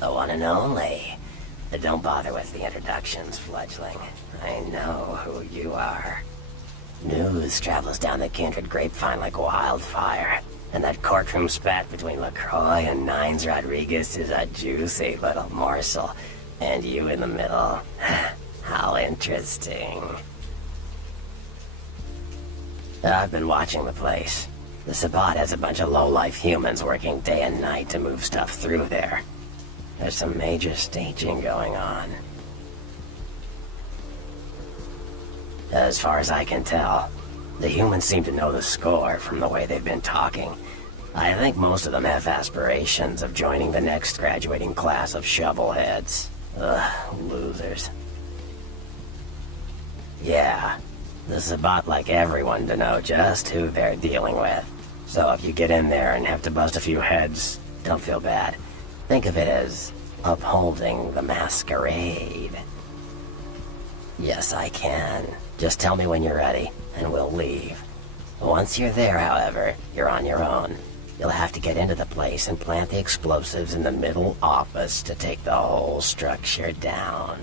The one and only. But don't bother with the introductions, fledgling. I know who you are. News travels down the kindred grapevine like wildfire, and that courtroom spat between LaCroix and Nines Rodriguez is a juicy little morsel, and you in the middle. How interesting. I've been watching the place. The Sabbat has a bunch of low-life humans working day and night to move stuff through there. There's some major staging going on. As far as I can tell, the humans seem to know the score from the way they've been talking. I think most of them have aspirations of joining the next graduating class of shovelheads. Ugh, losers. Yeah, the Sabbat like everyone to know just who they're dealing with. So if you get in there and have to bust a few heads, don't feel bad. Think of it as upholding the Masquerade. Yes, I can. Just tell me when you're ready, and we'll leave. Once you're there, however, you're on your own. You'll have to get into the place and plant the explosives in the middle office to take the whole structure down.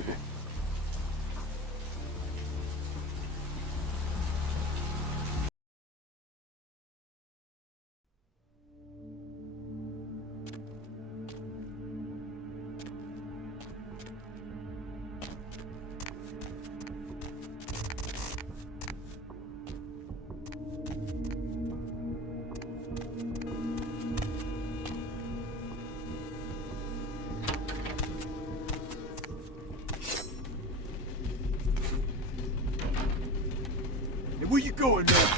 Where you going now?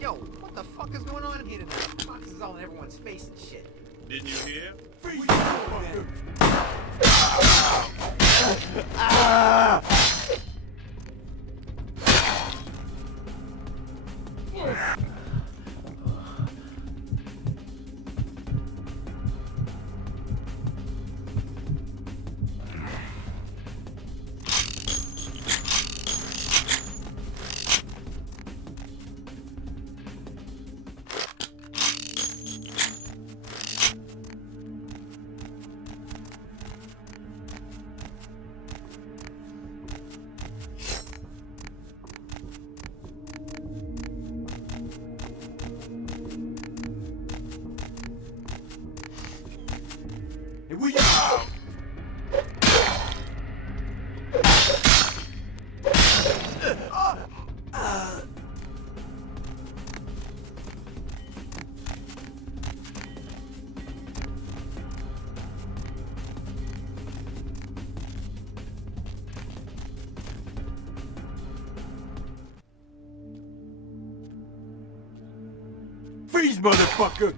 Yo, what the fuck is going on here tonight? Boxes all in everyone's face and shit. Didn't you hear? Freeze, motherfucker! Hey, where you Freeze, motherfucker!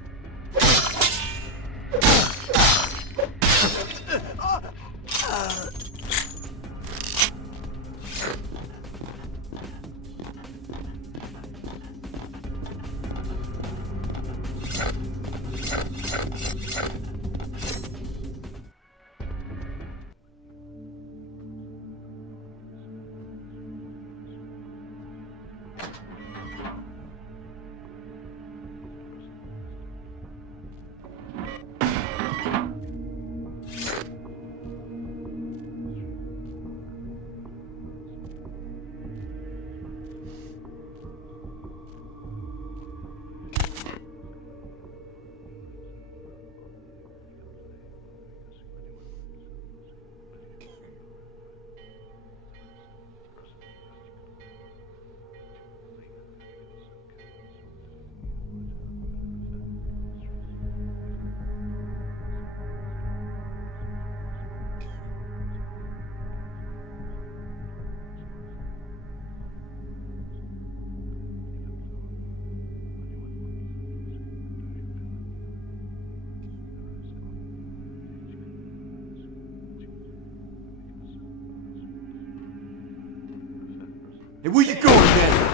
Hey, where you going, man?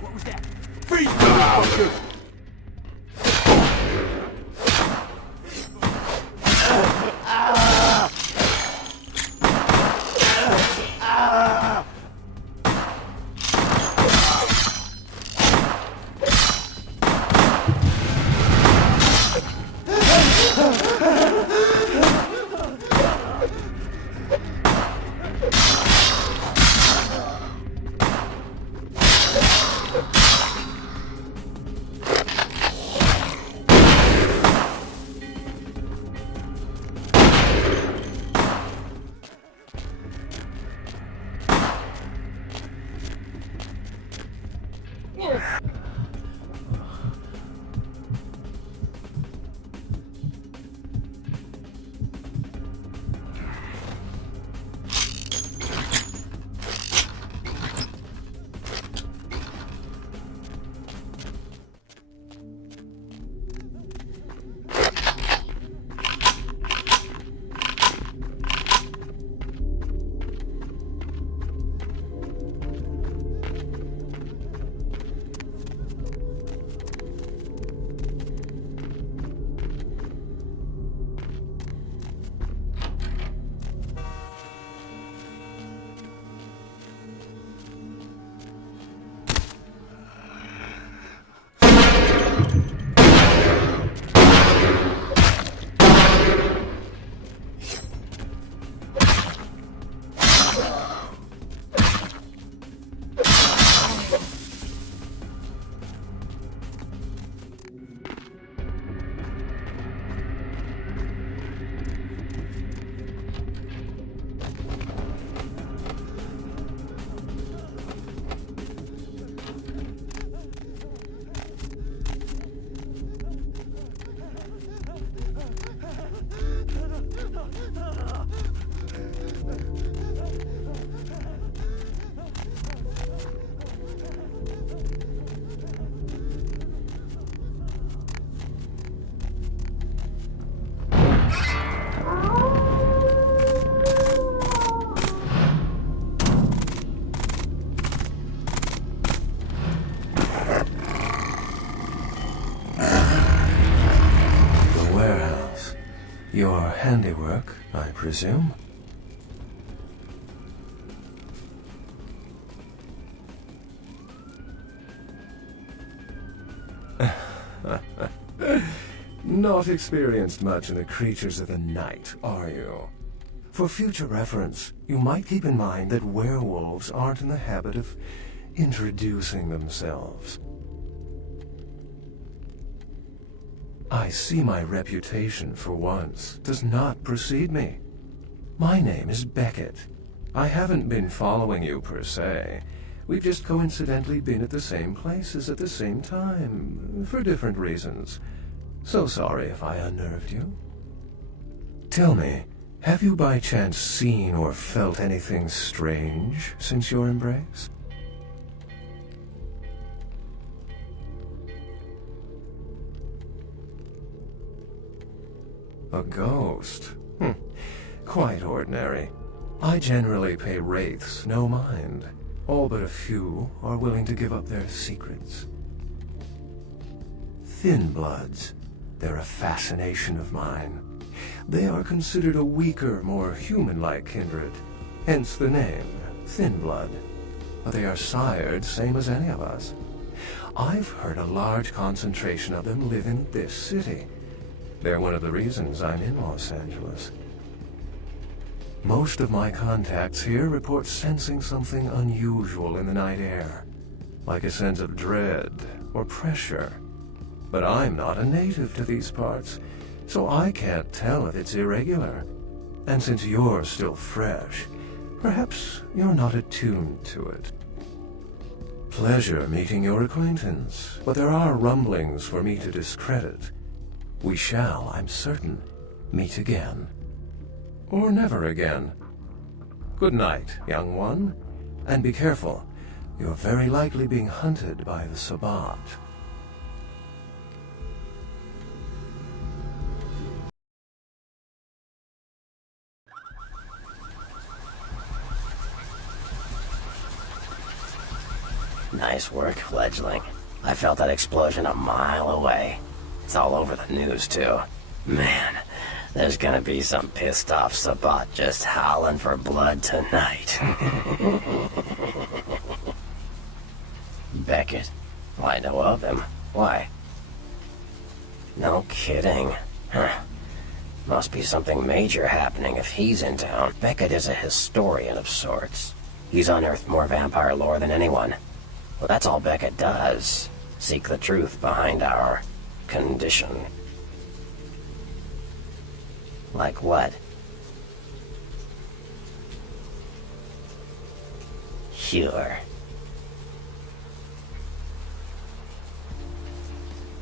What was that? Freeze, motherfucker! Your handiwork, I presume? Not experienced much in the creatures of the night, are you? For future reference, you might keep in mind that werewolves aren't in the habit of introducing themselves. I see my reputation, for once, does not precede me. My name is Beckett. I haven't been following you, per se. We've just coincidentally been at the same places at the same time, for different reasons. So sorry if I unnerved you. Tell me, have you by chance seen or felt anything strange since your embrace? A ghost? Quite ordinary. I generally pay wraiths no mind. All but a few are willing to give up their secrets. Thin bloods. They're a fascination of mine. They are considered a weaker, more human-like kindred. Hence the name, Thin Blood. But they are sired same as any of us. I've heard a large concentration of them live in this city. They're one of the reasons I'm in Los Angeles. Most of my contacts here report sensing something unusual in the night air, like a sense of dread or pressure. But I'm not a native to these parts, so I can't tell if it's irregular. And since you're still fresh, perhaps you're not attuned to it. Pleasure meeting your acquaintance, but there are rumblings for me to discredit. We shall, I'm certain, meet again. Or never again. Good night, young one, and be careful. You're very likely being hunted by the Sabbat. Nice work, fledgling. I felt that explosion a mile away. It's all over the news, too. Man, there's gonna be some pissed off Sabbat just howling for blood tonight. Beckett. Well, I know of him. Why? No kidding. Huh. Must be something major happening if he's in town. Beckett is a historian of sorts. He's unearthed more vampire lore than anyone. Well, that's all Beckett does. Seek the truth behind our condition. Like what? Sure.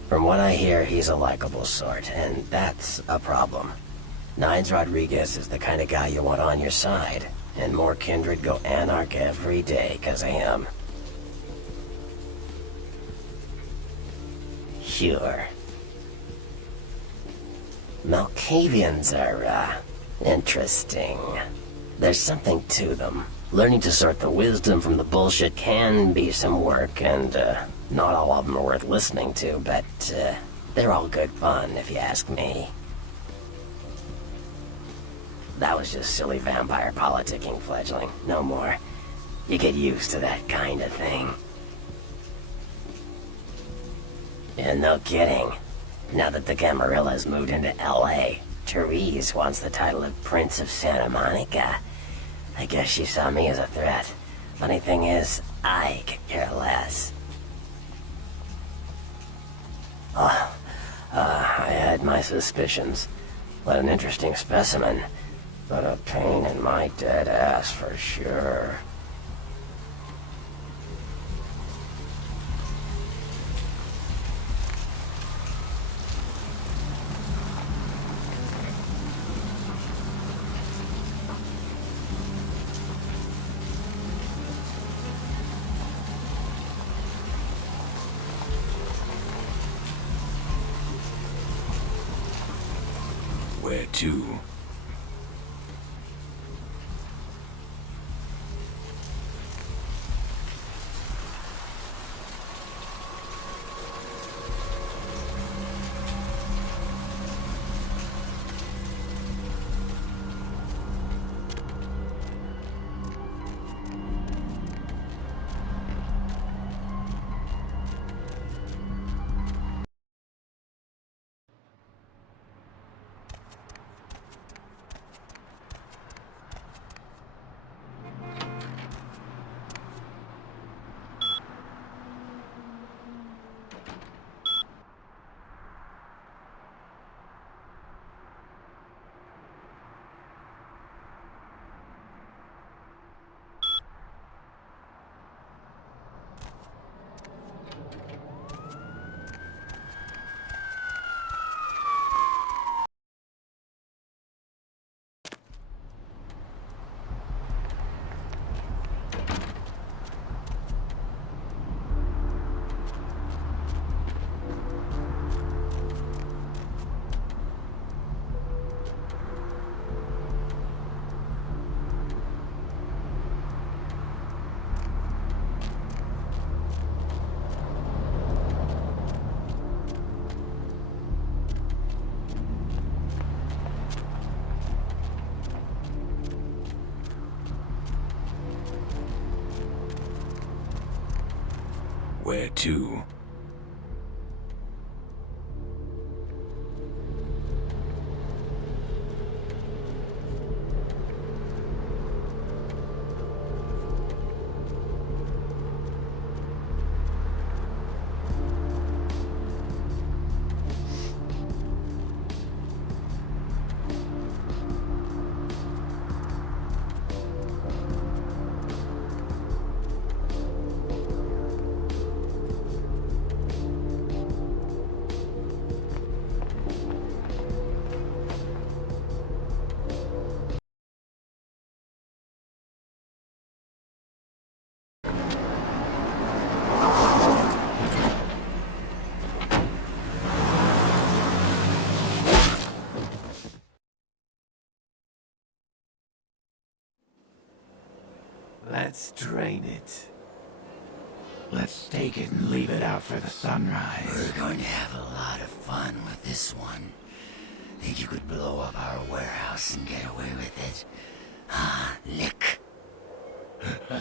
From what I hear, he's a likable sort, and that's a problem. Nines Rodriguez is the kind of guy you want on your side, and more kindred go anarch every day because of him. Sure. Malkavians are, interesting. There's something to them. Learning to sort the wisdom from the bullshit can be some work, and, not all of them are worth listening to, but, they're all good fun, if you ask me. That was just silly vampire politicking, fledgling. No more. You get used to that kind of thing. And no kidding. Now that the Camarillas moved into L.A., Therese wants the title of Prince of Santa Monica. I guess she saw me as a threat. Funny thing is, I could care less. I had my suspicions. What an interesting specimen. But a pain in my dead ass for sure. Where to? Where to? Let's drain it. Let's take it and leave it out for the sunrise. We're going to have a lot of fun with this one. Think you could blow up our warehouse and get away with it? Ah, lick. Let's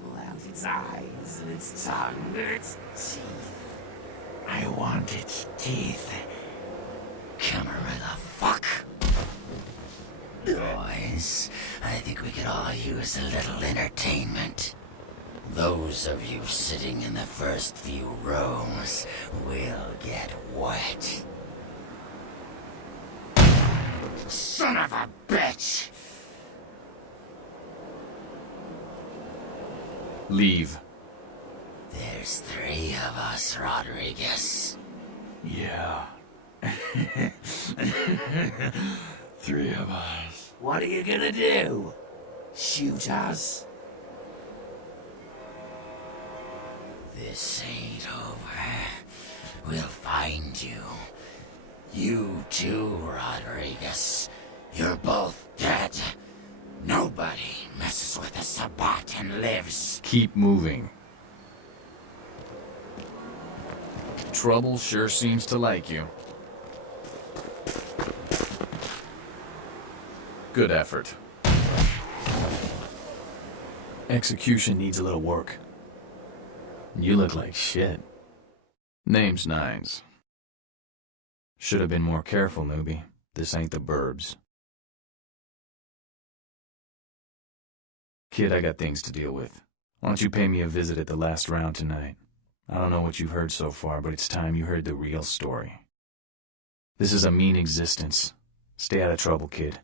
pull out its eyes and its tongue and its teeth. I want its teeth. Camarilla fuck. Boys, I think we could all use a little entertainment. Those of you sitting in the first few rows will get wet. Son of a bitch! Leave. There's 3 of us, Rodriguez. Yeah. 3 of us. What are you gonna do? Shoot us? This ain't over. We'll find you. You too, Rodriguez. You're both dead. Nobody messes with a Sabbat and lives. Keep moving. Trouble sure seems to like you. Good effort. Execution needs a little work. You look like shit. Name's Nines. Should have been more careful, newbie. This ain't the burbs. Kid, I got things to deal with. Why don't you pay me a visit at the last round tonight? I don't know what you've heard so far, but it's time you heard the real story. This is a mean existence. Stay out of trouble, kid.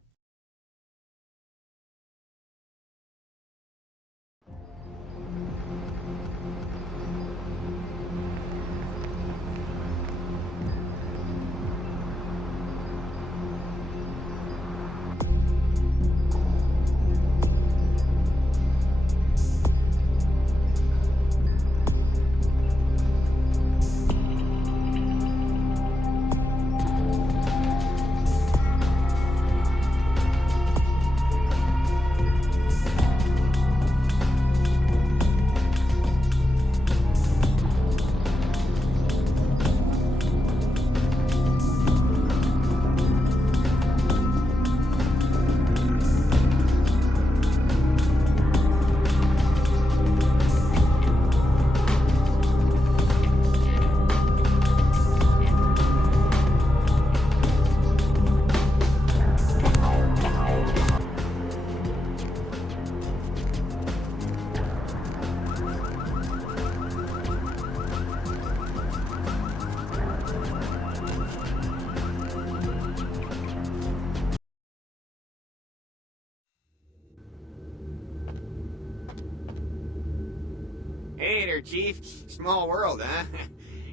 Hey there, Chief. Small world, huh?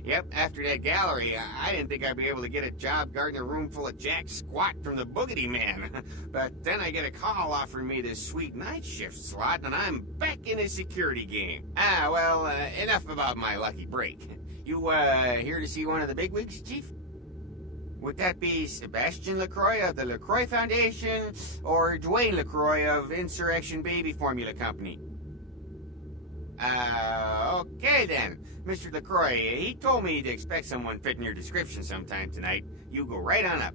Yep, after that gallery, I didn't think I'd be able to get a job guarding a room full of jack squat from the Boogity Man. But then I get a call offering me this sweet night shift slot, and I'm back in the security game. Well, enough about my lucky break. You, here to see one of the bigwigs, Chief? Would that be Sebastian LaCroix of the LaCroix Foundation, or Dwayne LaCroix of Insurrection Baby Formula Company? Okay then. Mr. LaCroix, he told me to expect someone fitting your description sometime tonight. You go right on up.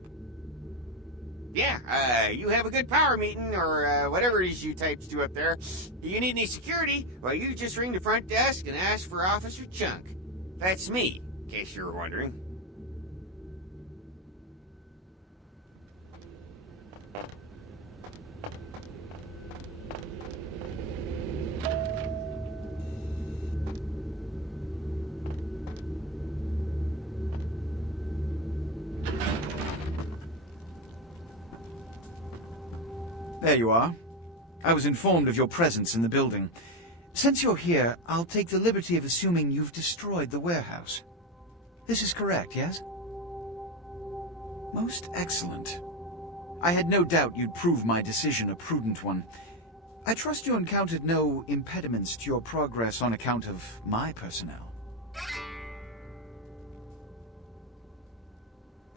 Yeah, you have a good power meeting, or whatever it is you types do up there. Do you need any security? Well, you just ring the front desk and ask for Officer Chunk. That's me, in case you were wondering. There you are. I was informed of your presence in the building. Since you're here, I'll take the liberty of assuming you've destroyed the warehouse. This is correct, yes? Most excellent. I had no doubt you'd prove my decision a prudent one. I trust you encountered no impediments to your progress on account of my personnel.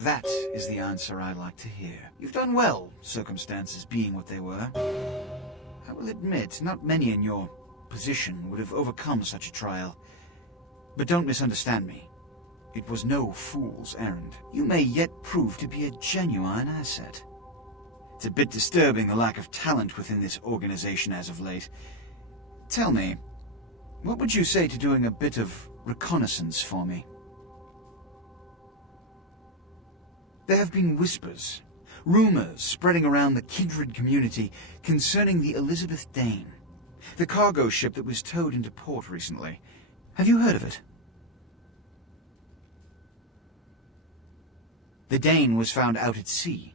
That is the answer I like to hear. You've done well, circumstances being what they were. I will admit, not many in your position would have overcome such a trial. But don't misunderstand me. It was no fool's errand. You may yet prove to be a genuine asset. It's a bit disturbing, the lack of talent within this organization as of late. Tell me, what would you say to doing a bit of reconnaissance for me? There have been whispers, rumors spreading around the kindred community concerning the Elizabeth Dane, the cargo ship that was towed into port recently. Have you heard of it? The Dane was found out at sea.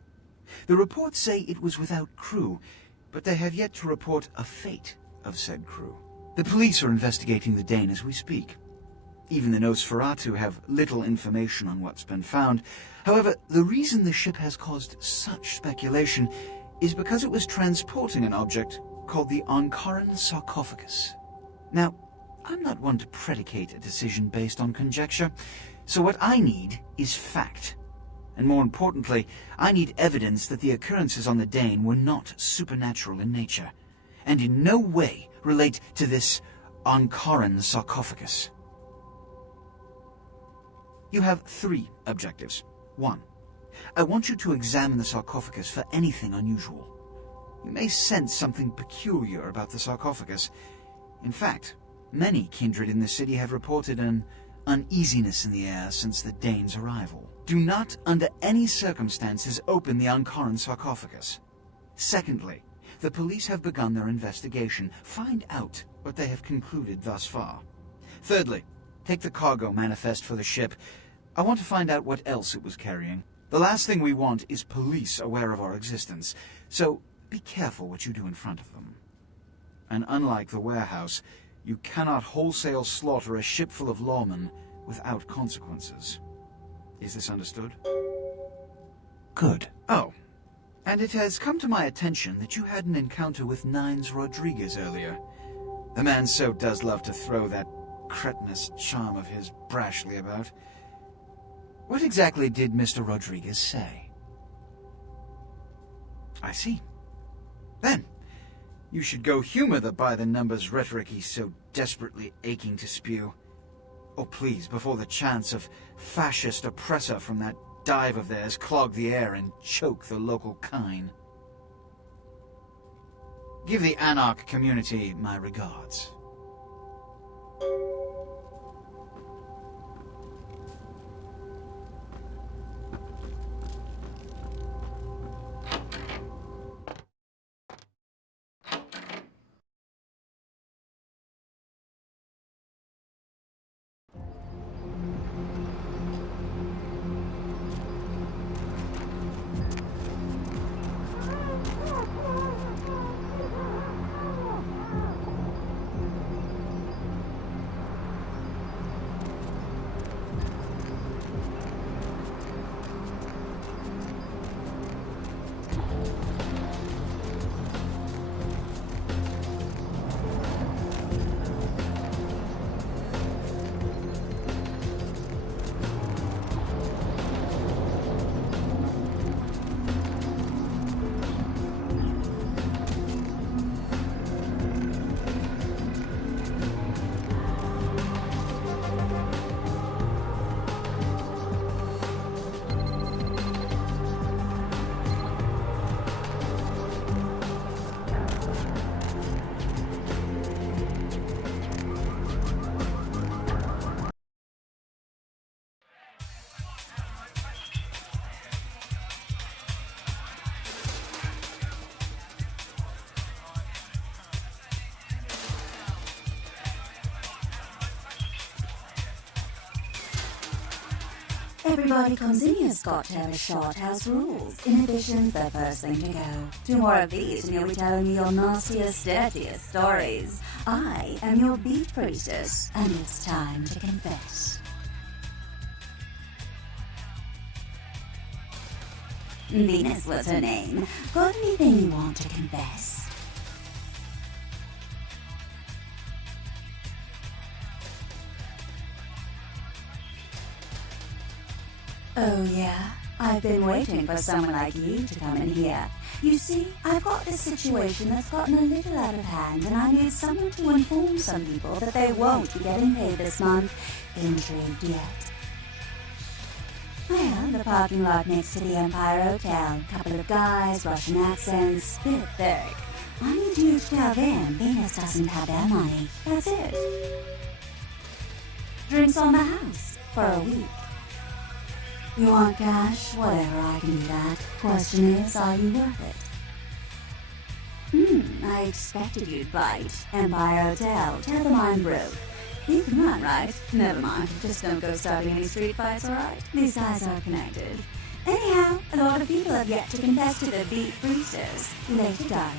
The reports say it was without crew, but they have yet to report a fate of said crew. The police are investigating the Dane as we speak. Even the Nosferatu have little information on what's been found. However, the reason the ship has caused such speculation is because it was transporting an object called the Ankaran sarcophagus. Now, I'm not one to predicate a decision based on conjecture, so what I need is fact. And more importantly, I need evidence that the occurrences on the Dane were not supernatural in nature, and in no way relate to this Ankaran sarcophagus. You have 3 objectives. 1. I want you to examine the sarcophagus for anything unusual. You may sense something peculiar about the sarcophagus. In fact, many kindred in the city have reported an uneasiness in the air since the Dane's arrival. Do not, under any circumstances, open the Ankaran sarcophagus. Secondly, the police have begun their investigation. Find out what they have concluded thus far. Thirdly, take the cargo manifest for the ship. I want to find out what else it was carrying. The last thing we want is police aware of our existence, so be careful what you do in front of them. And unlike the warehouse, you cannot wholesale slaughter a ship full of lawmen without consequences. Is this understood? Good. Oh, and it has come to my attention that you had an encounter with Nines Rodriguez earlier. The man so does love to throw that cretinous charm of his brashly about. What exactly did Mr. Rodriguez say? I see. Then, you should go humor the by-the-numbers rhetoric he's so desperately aching to spew. Oh, please, before the chance of fascist oppressor from that dive of theirs clog the air and choke the local kine. Give the Anarch community my regards. Everybody comes in here's got to have a short house rules. Inhibition's the first thing to go. 2 more of these and you'll be telling me your nastiest, dirtiest stories. I am your beat priestess, and it's time to confess. Venus was her name. Got anything you want to confess? Oh, yeah? I've been waiting for someone like you to come in here. You see, I've got this situation that's gotten a little out of hand, and I need someone to inform some people that they won't be getting paid this month. Intrigued yet? Well, the parking lot next to the Empire Hotel. Couple of guys, Russian accents, bit thick. I need you to tell them Venus doesn't have their money. That's it. Drinks on the house for a week. You want cash? Whatever, I can do that. Question is, are you worth it? I expected you'd bite. Empire Hotel. Tell them I'm broke. You can run, right? Never mind. Just don't go starting any street fights, alright? These guys are connected. Anyhow, a lot of people have yet to confess to their beat freezers. Later, darling.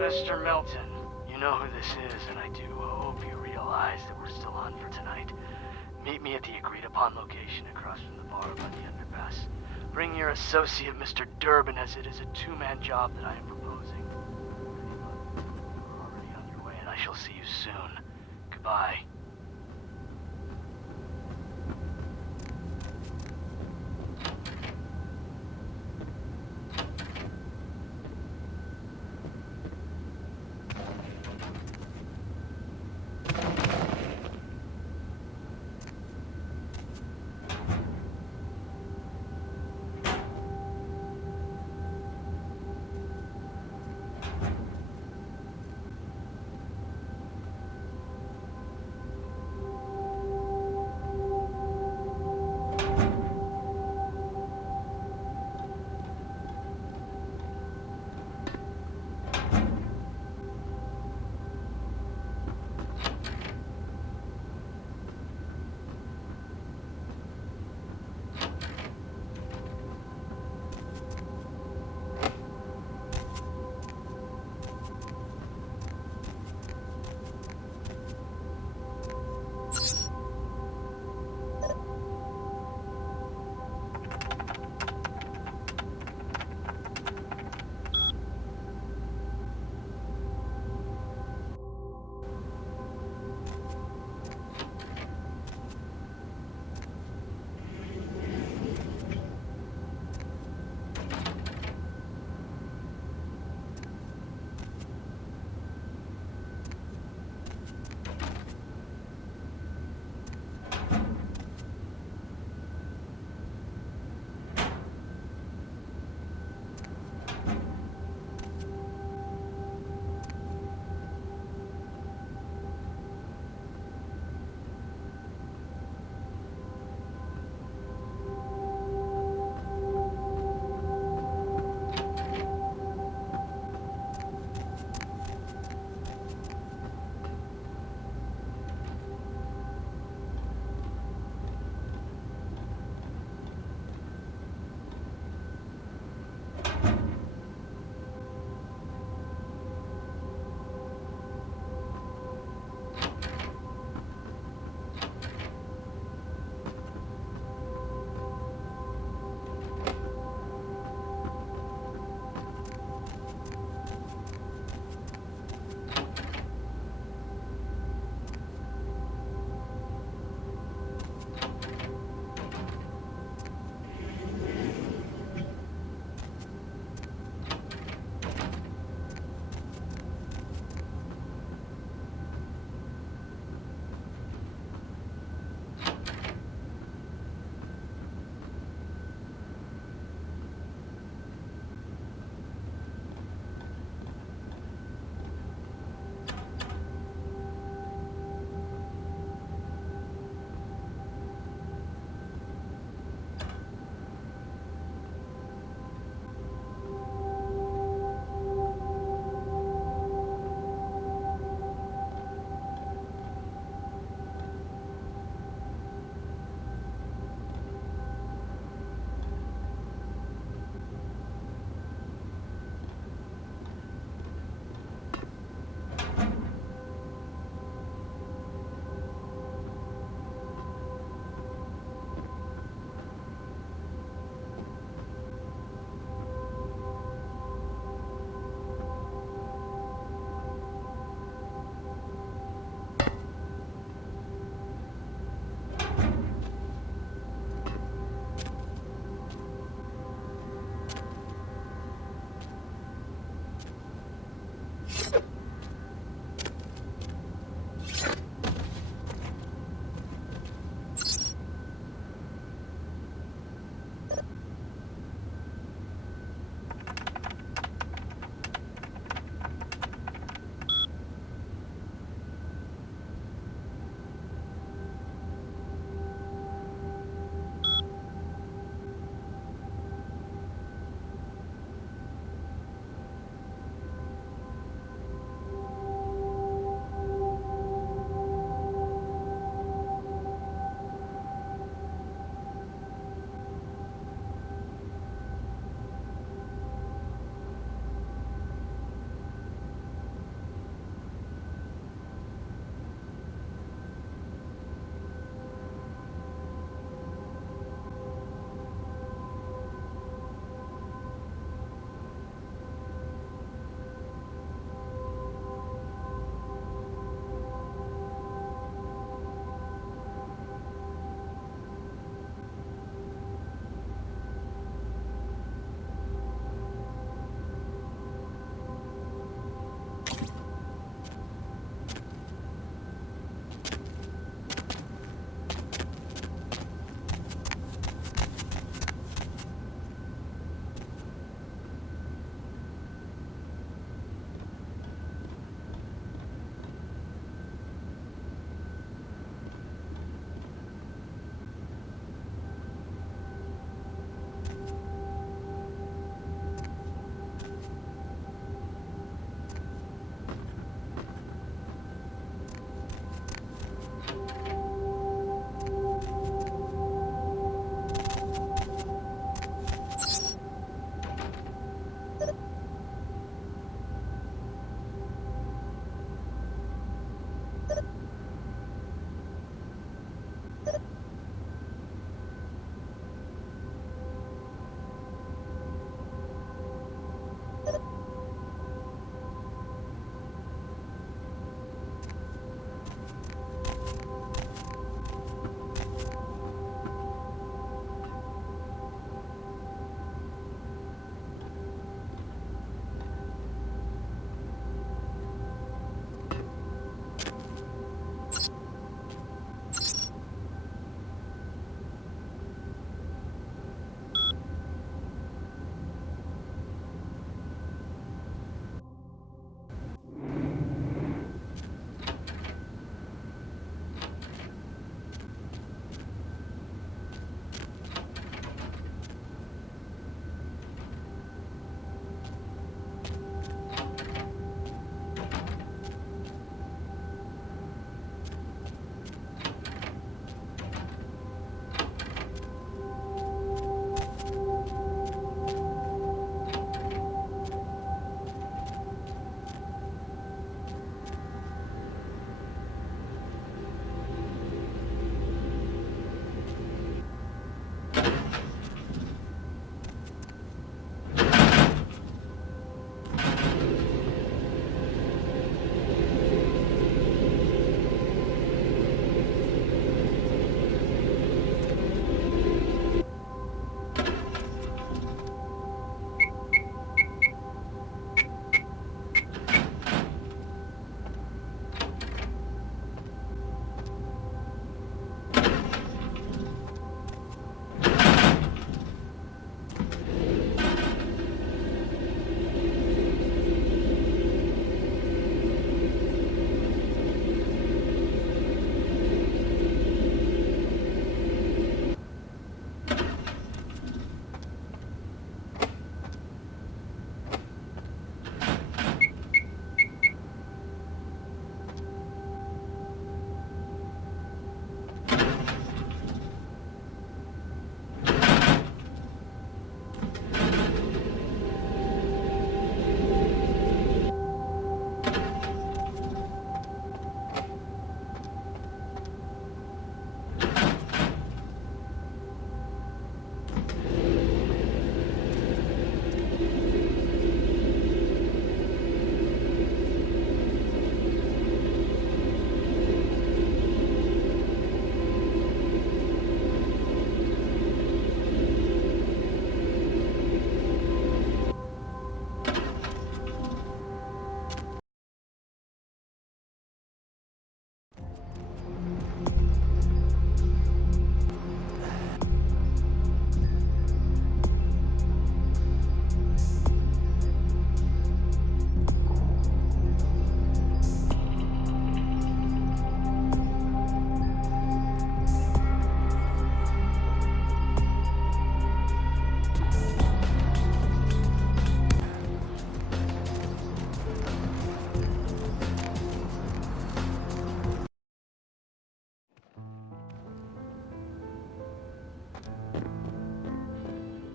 Mr. Milton, you know who this is, and I do hope you realize that we're still on for tonight. Meet me at the agreed-upon location across from the bar by the underpass. Bring your associate, Mr. Durbin, as it is a two-man job that I am proposing. We're already on your way, and I shall see you soon. Goodbye.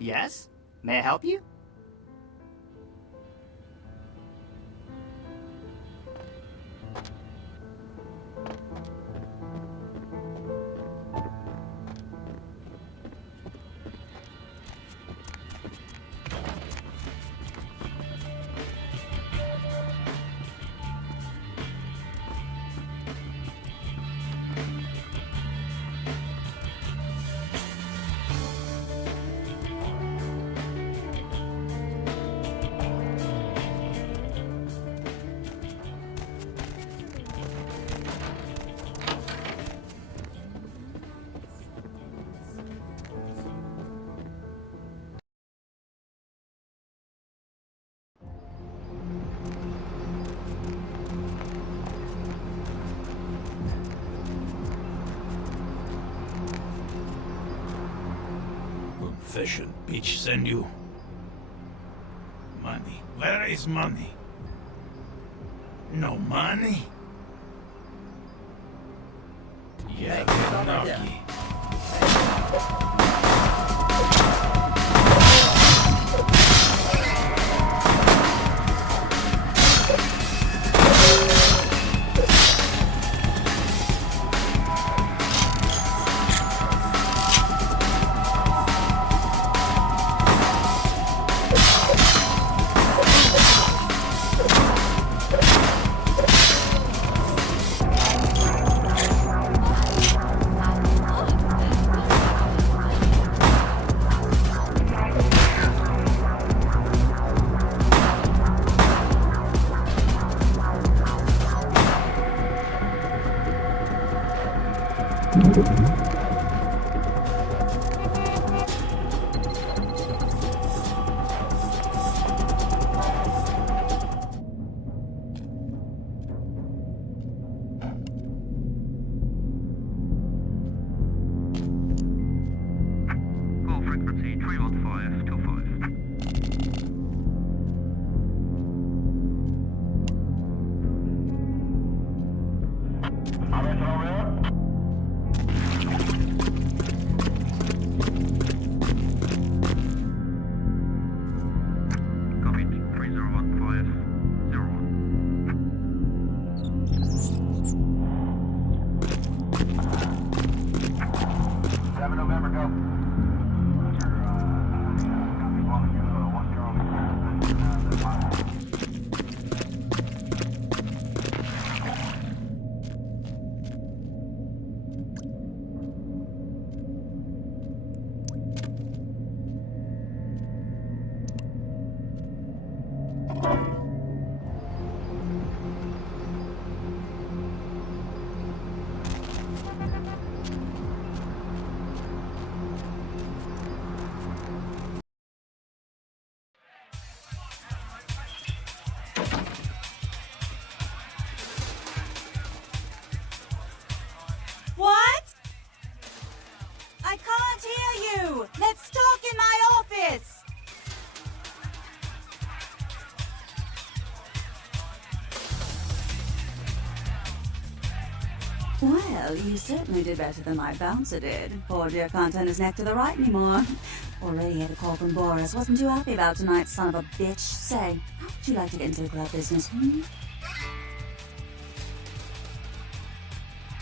Yes? May I help you? Confession, bitch, send you. Money. Where is money? No money? Yeah, Narky. What? I can't hear you! Let's talk in my office! Well, you certainly did better than my bouncer did. Poor dear can't turn his neck to the right anymore. Already had a call from Boris. Wasn't too happy about tonight, son of a bitch. Say, how would you like to get into the club business,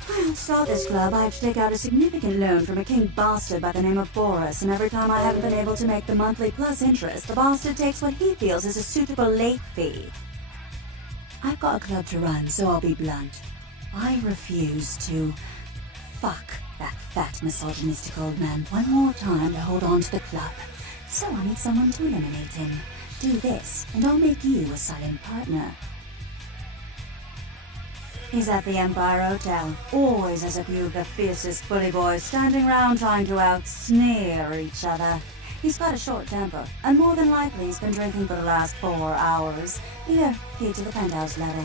Well, to start this club, I had to take out a significant loan from a king bastard by the name of Boris, and every time I haven't been able to make the monthly plus interest, the bastard takes what he feels is a suitable late fee. I've got a club to run, so I'll be blunt. I refuse to fuck that fat, misogynistic old man one more time to hold on to the club. So I need someone to eliminate him. Do this, and I'll make you a silent partner. He's at the Empire Hotel. Always has a few of the fiercest bully boys standing around trying to out-sneer each other. He's got a short temper, and more than likely he's been drinking for the last 4 hours. Here, key to the penthouse level.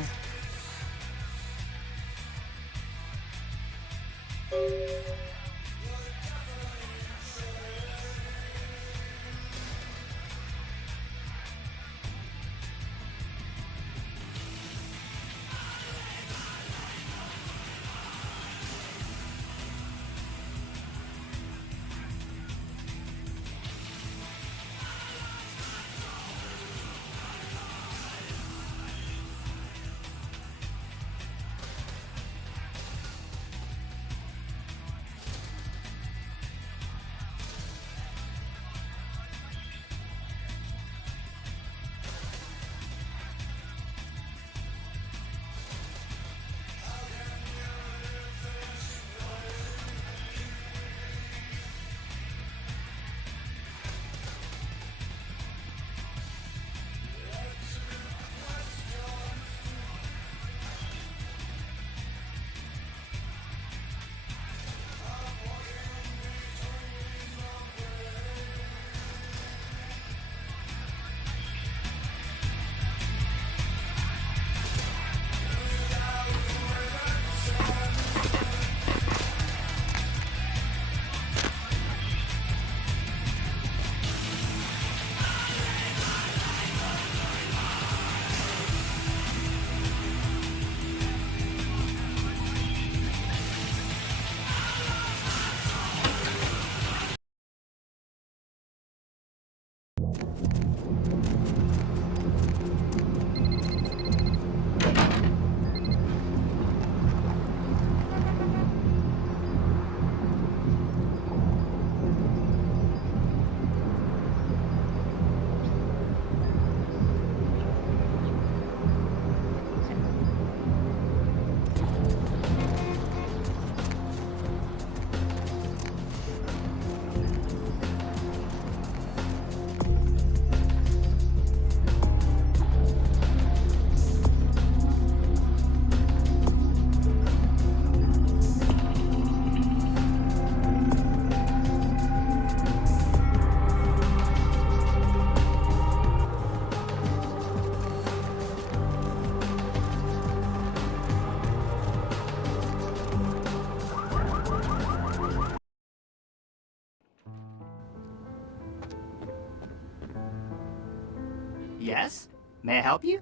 Yes? May I help you?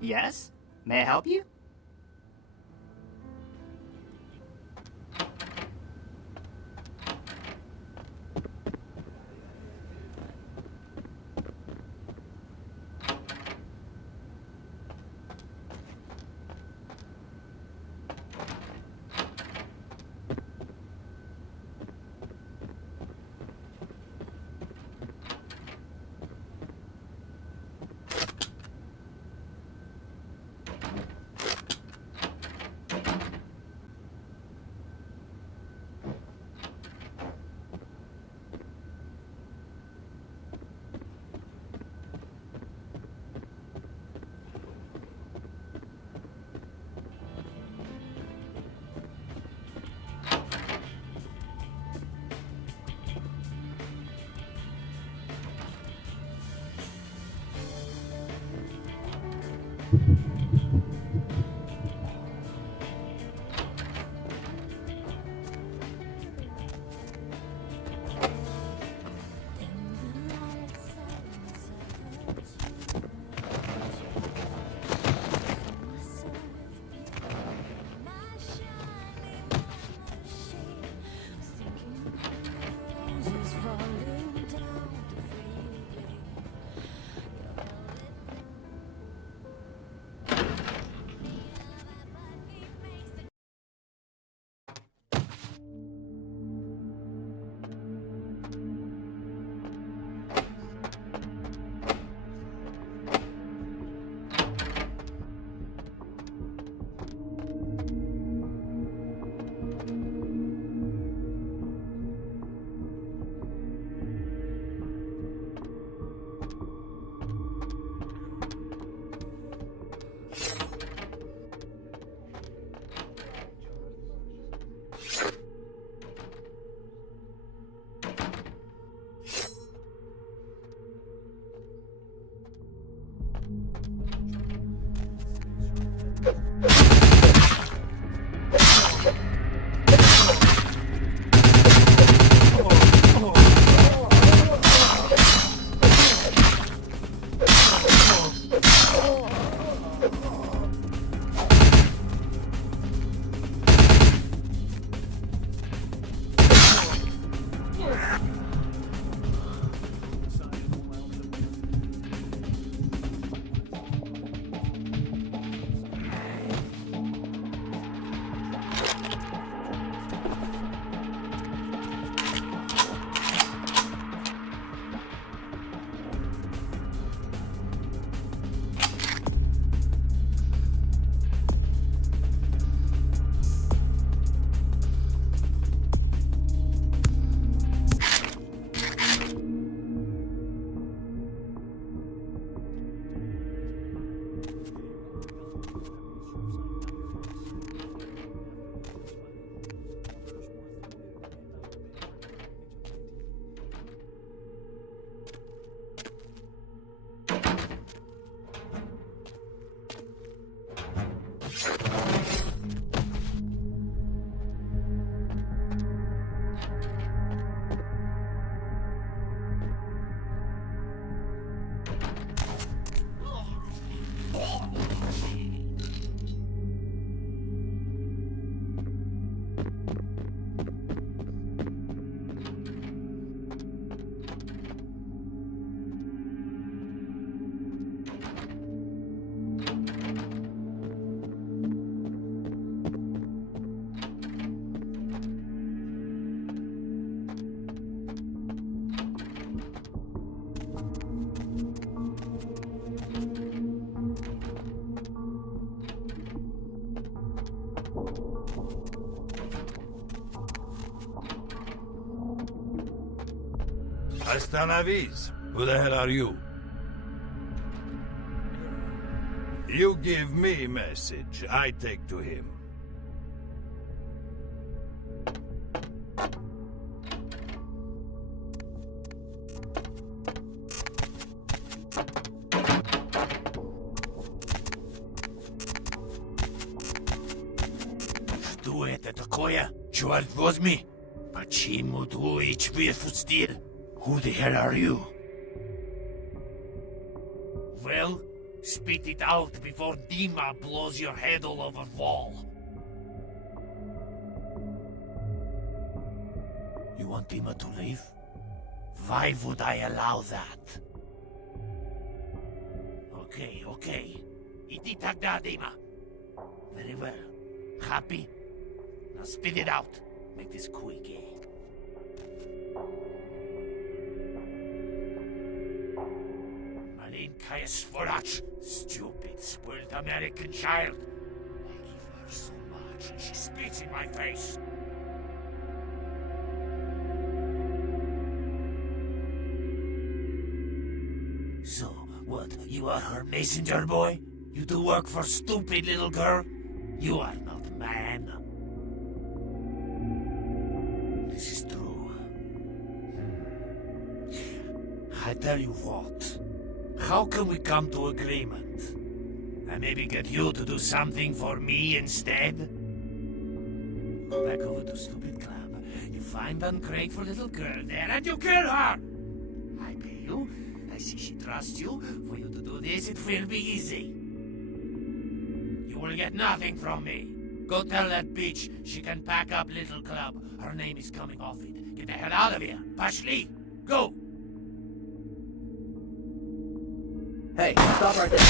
Yes? May I help you? Hasta la vis. Who the hell are you? You give me message, I take to him. Что это такое? Черт возьми! Почему твой стиль? Who the hell are you? Well, spit it out before Dima blows your head all over wall. You want Dima to leave? Why would I allow that? Okay. Иди тогда, Dima. Very well. Happy? Now spit it out. Make this quick, eh? Malenkaya Svorach, stupid, spoiled American child. I give her so much and she spits in my face. So, what, you are her messenger boy? You do work for stupid little girl? You are not man. This is true. I tell you what. How can we come to agreement? And maybe get you to do something for me instead? Go back over to Stupid Club. You find ungrateful little girl there and you kill her! I pay you. I see she trusts you. For you to do this, it will be easy. You will get nothing from me. Go tell that bitch she can pack up Little Club. Her name is coming off it. Get the hell out of here. Pashli, go! Hey, stop right there.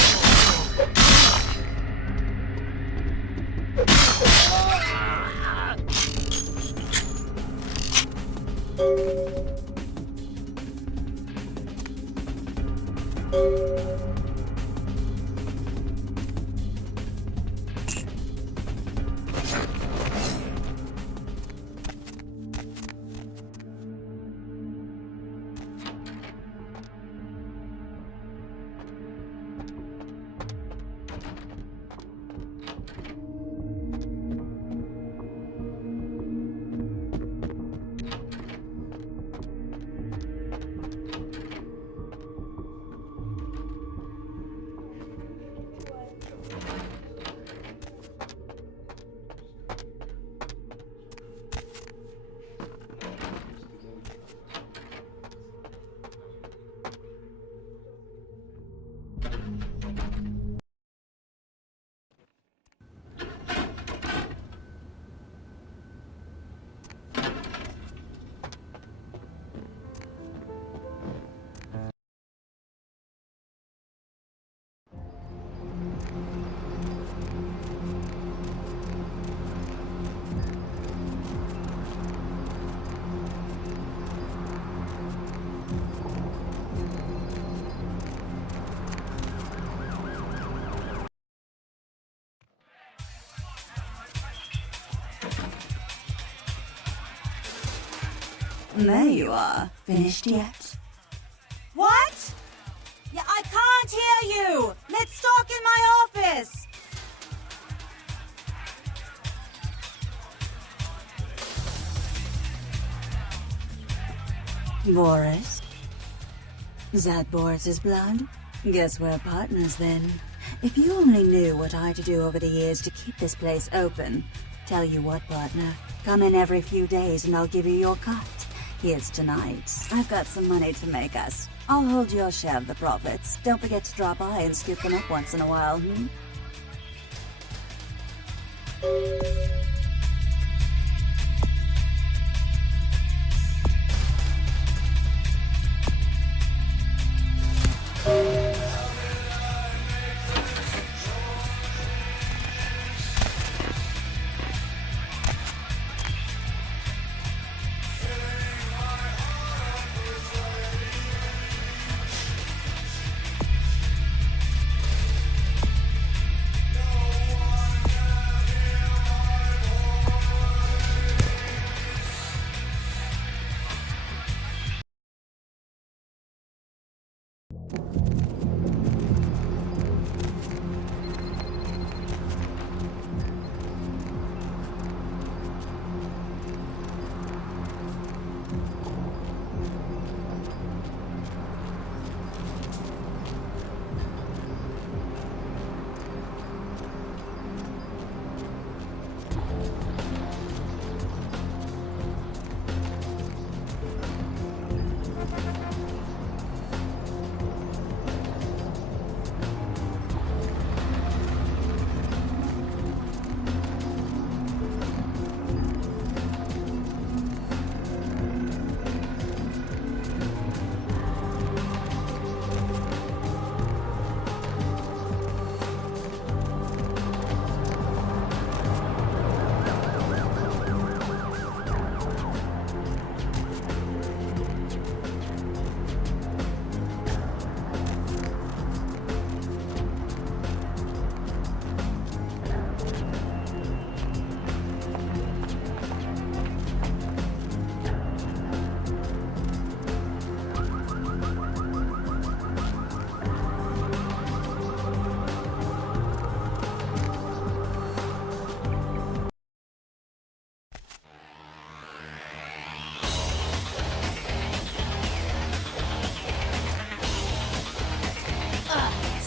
There you are. Finished yet? What? Yeah, I can't hear you! Let's talk in my office! Boris? That Boris's blood? Guess we're partners then. If you only knew what I had to do over the years to keep this place open. Tell you what, partner. Come in every few days and I'll give you your cut. Here's tonight. I've got some money to make us. I'll hold your share of the profits. Don't forget to drop by and scoop them up once in a while,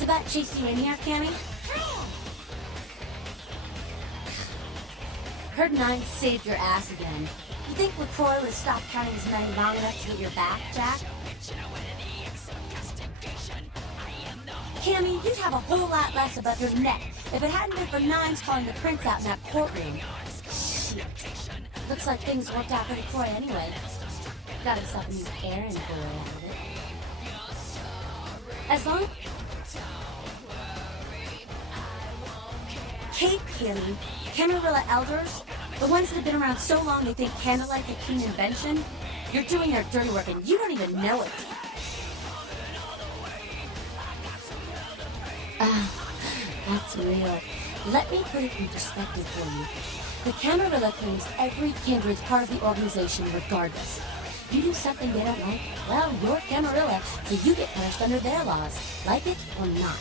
So that chased you in here, Cammy? Heard Nine saved your ass again. You think LaCroix would stop counting his money long enough to get your back, Jack? Cammy, you'd have a whole lot less above your neck if it hadn't been for Nines calling the prince out in that courtroom. Shit. Looks like things worked out for LaCroix anyway. Got himself a new errand boy out of it. As long... Kate Cammy, Camarilla elders, the ones that have been around so long they think candlelight's a keen invention, you're doing their dirty work and you don't even know it. That's real. Let me put it in perspective for you. The Camarilla claims every kindred's part of the organization regardless. You do something they don't like, well, you're Camarilla, so you get punished under their laws, like it or not.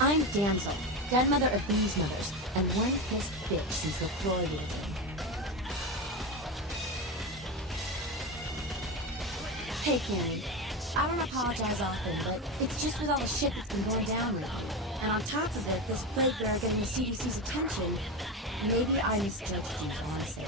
I'm Damsel, godmother of these mothers, and one pissed bitch since LaCroix did it. Hey, Karen, I don't apologize often, but it's just with all the shit that's been going down lately. And on top of it, this plague bearer getting the CDC's attention, maybe I misjudged you, honestly.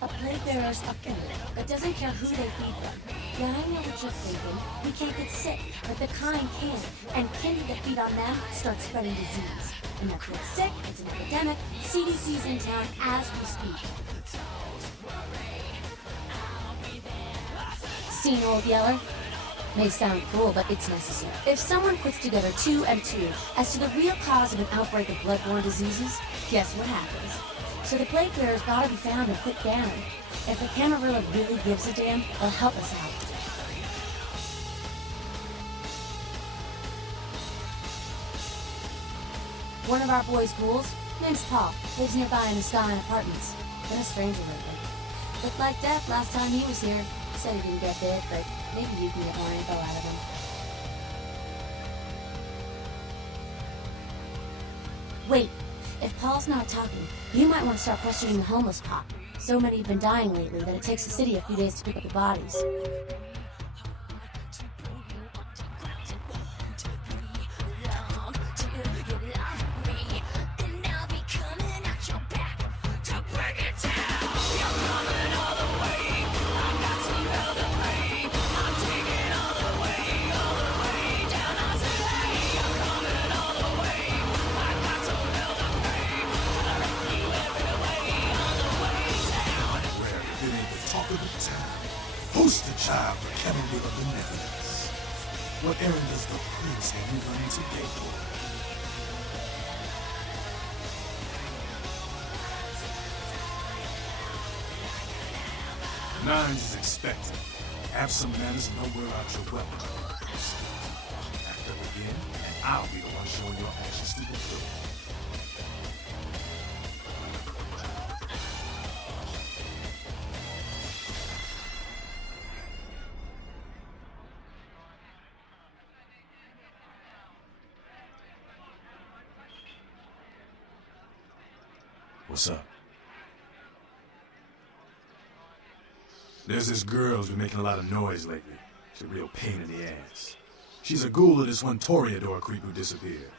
A plague bearer's a fool that doesn't care who they feed them. Yeah, I know what you're thinking. We can't get sick, but the kind can. And kindred that feed on them start spreading disease. And if we're sick, it's an epidemic. CDC's in town as we speak. Seen Old Yeller? May sound cruel, but it's necessary. If someone puts together 2 and 2 as to the real cause of an outbreak of bloodborne diseases, guess what happens? So the plague bearer's gotta be found and put down. If the Camarilla really gives a damn, they'll help us out. One of our boys' ghouls, name's Paul, lives nearby in the Skyline Apartments. Been a stranger lately. Looked like death last time he was here. Said he didn't get bit, but maybe you can get more info out of him. Wait, if Paul's not talking, you might want to start questioning the homeless cop. So many have been dying lately that it takes the city a few days to pick up the bodies. Poster child for Camarilla benevolence. What errand does the prince have you running today for? Nines is expected. Have some manners and don't wear out your weapon. Act up again, and I'll be the one showing your actions to the floor. What's up? There's this girl who's been making a lot of noise lately. She's a real pain in the ass. She's a ghoul of this one Toreador creep who disappeared.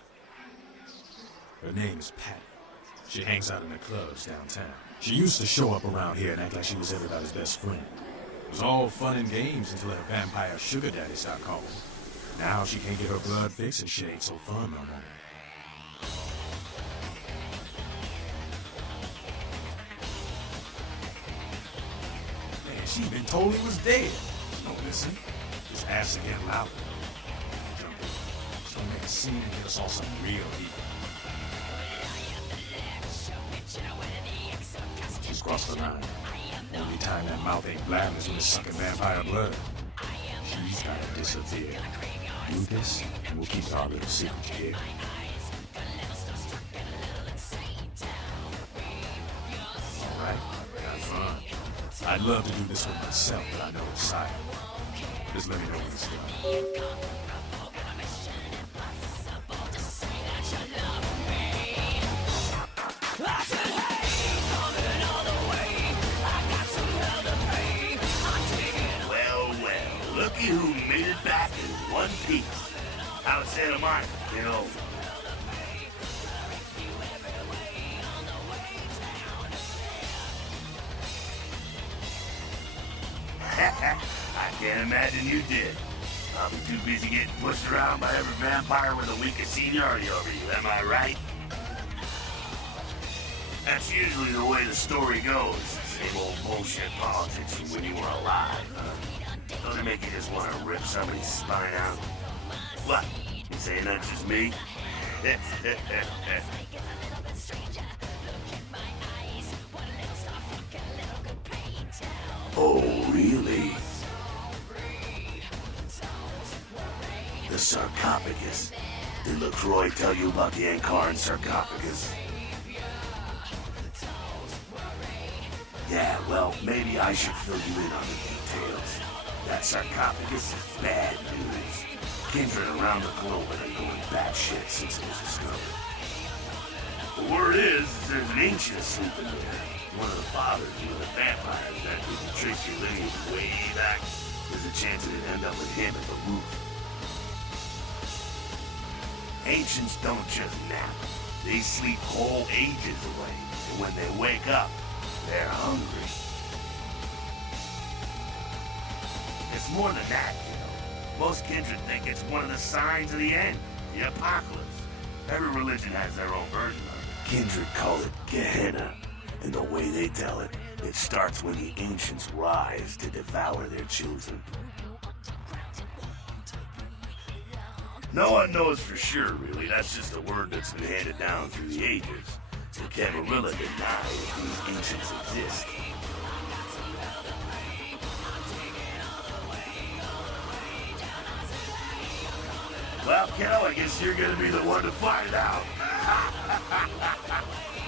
Her name is Patty. She hangs out in the clubs downtown. She used to show up around here and act like she was everybody's best friend. It was all fun and games until her vampire sugar daddy stopped calling. Now she can't get her blood fixed and shit ain't so fun no more. Man, she been told he was dead. Don't listen. His ass again loud. Jump in. Just don't make a scene and get us all some real heat. She's crossed the line. Only time that mouth ain't blabbing is when it's sucking vampire blood. She's gotta disappear. Do this, and we'll keep our little secret here. Alright, have fun. I'd love to do this with myself, but I know it's silent. Just let me know when it's done. Looky who made it back in one piece. How's Santa Monica, you know? I can't imagine you did. I'm too busy getting pushed around by every vampire with the weakest seniority over you, am I right? That's usually the way the story goes. Same old bullshit politics from when you were alive, huh? Doesn't it make you just want to rip somebody's spine out? What? You saying that's just me? Oh, really? The sarcophagus. Did LaCroix tell you about the Ankaran sarcophagus? Yeah, well, maybe I should fill you in on the details. That sarcophagus is bad news. Kindred around the globe have been going batshit since it was discovered. The word is there's an ancient asleep in there. One of the fathers of the vampires that did the trace your lineage way back. There's a chance it'd end up with him at the root. Ancients don't just nap. They sleep whole ages away. And when they wake up, they're hungry. It's more than that, you know. Most kindred think it's one of the signs of the end, the apocalypse. Every religion has their own version of it. Kindred call it Gehenna, and the way they tell it, it starts when the ancients rise to devour their children. No one knows for sure, really. That's just a word that's been handed down through the ages. The Camarilla deny that these ancients exist. Well, Kel, I guess you're gonna be the one to find out.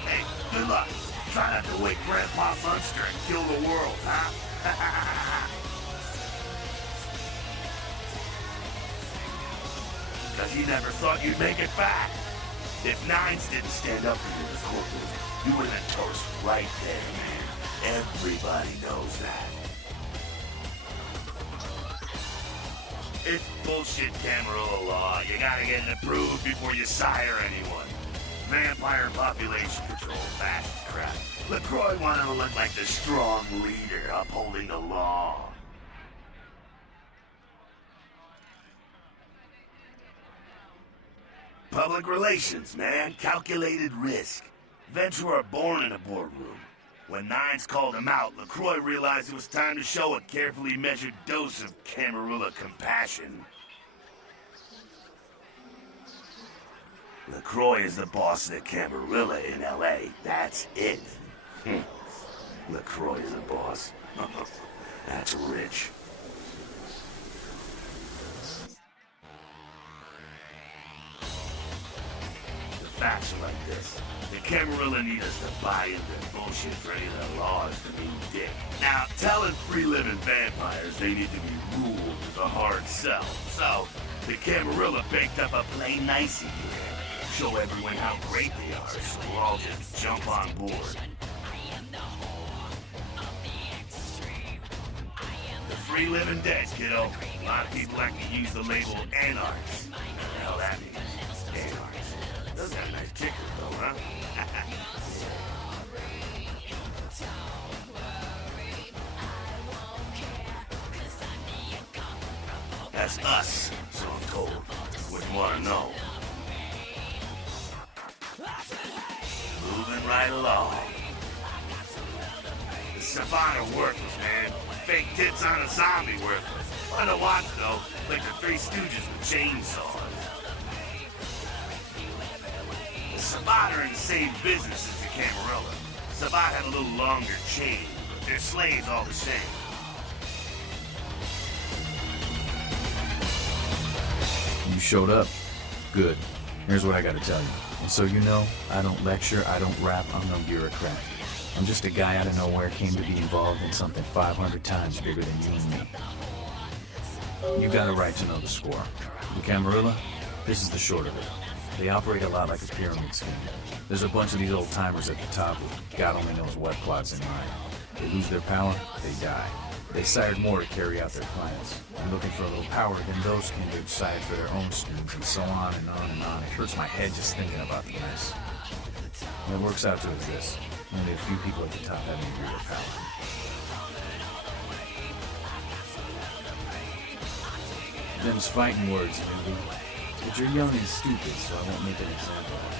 Hey, good luck. Try not to wake Grandpa Munster and kill the world, huh? Because you never thought you'd make it back. If Nines didn't stand up for you in the courtroom, you would have been toast right there, man. Everybody knows that. It's bullshit Camarilla law. You gotta get it approved before you sire anyone. Vampire population control, fast crap. LaCroix wanted to look like the strong leader upholding the law. Public relations, man. Calculated risk. Vets were born in a boardroom. When Nines called him out, LaCroix realized it was time to show a carefully measured dose of Camarilla compassion. LaCroix is the boss of the Camarilla in L.A. That's it. LaCroix is a boss. That's rich. The facts are like this. The Camarilla need us to buy into their bullshit for any of their laws to mean dick. Now, telling free-living vampires they need to be ruled is a hard sell. So, the Camarilla baked up a plain nicey here. show everyone how great they are, so we'll all just jump on board. The free living dead, kiddo. A lot of people like to use the label anarchs. What the hell that means? Anarchs. Doesn't have a nice ticker though, huh? That's us, so I'm told. Wouldn't want to know. Moving right along. The Savant are worthless, man. Fake tits on a zombie worthless. Fun to watch, though. Like the Three Stooges with chainsaws. The Savant are in the same business as the Camarilla. Savant had a little longer chain, but they're slaves all the same. You showed up. Good. Here's what I gotta tell you. And so you know, I don't lecture, I don't rap, I'm no bureaucrat. I'm just a guy out of nowhere came to be involved in something 500 times bigger than you and me. You got a right to know the score. The Camarilla, this is the short of it. They operate a lot like a pyramid scheme. There's a bunch of these old-timers at the top with God only knows what plots in mind. They lose their power, they die. They sired more to carry out their plans. And looking for a little power, then those kindred sired for their own students, and so on and on and on. It hurts my head just thinking about the mess. And it works out to exist. Only a few people at the top have any real power. Them's fighting words, maybe. But you're young and stupid, so I won't make an example of it.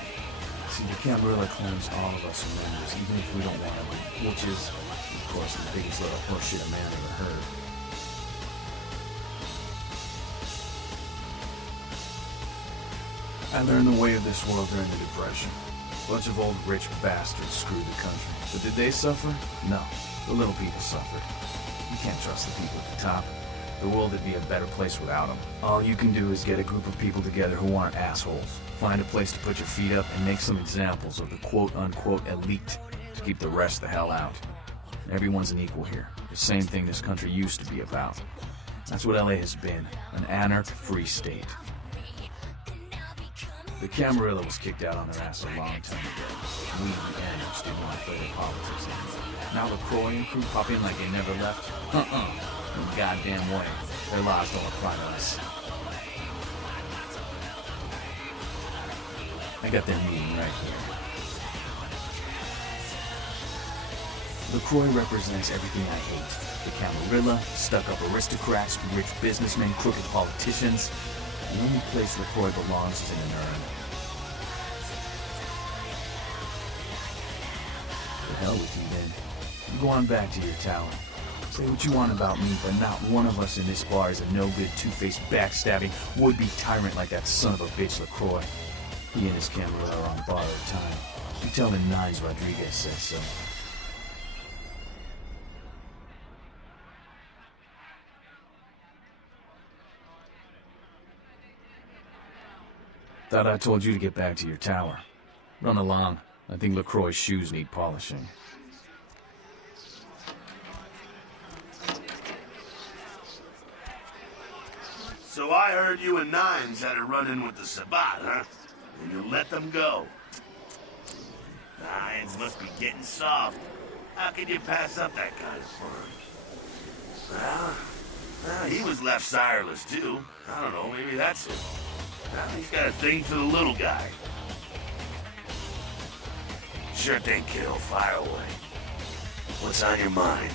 See, the Camarilla claims all of us are members, even if we don't want to be, which is, of course, the biggest little horseshit a man ever heard. I learned the way of this world during the Depression. A bunch of old rich bastards screwed the country. But did they suffer? No. The little people suffered. You can't trust the people at the top. The world would be a better place without them. All you can do is get a group of people together who aren't assholes. Find a place to put your feet up and make some examples of the quote-unquote elite to keep the rest the hell out. Everyone's an equal here. The same thing this country used to be about. That's what LA has been. An anarch-free state. The Camarilla was kicked out on their ass a long time ago. We, the anarchs, didn't want to play their politics anymore. Now LaCroix and crew pop in like they never left? No goddamn way. Their laws don't apply to us. I got their meeting right here. LaCroix represents everything I hate. The Camarilla, stuck-up aristocrats, rich businessmen, crooked politicians. The only place LaCroix belongs is in an urn. The hell with you then. You go on back to your tower. Say what you want about me, but not one of us in this bar is a no-good, two-faced, backstabbing, would-be tyrant like that son of a bitch LaCroix. He and his Camarilla are on borrowed time. You tell him Nines Rodriguez says so. Thought I told you to get back to your tower. Run along. I think LaCroix's shoes need polishing. So I heard you and Nines had a run-in with the Sabat, huh? And you let them go. Nines must be getting soft. How could you pass up that kind of fun? Well, he was left sireless, too. I don't know, maybe that's it. Well, he's got a thing for the little guy. Sure thing, kiddo. Fire away. What's on your mind?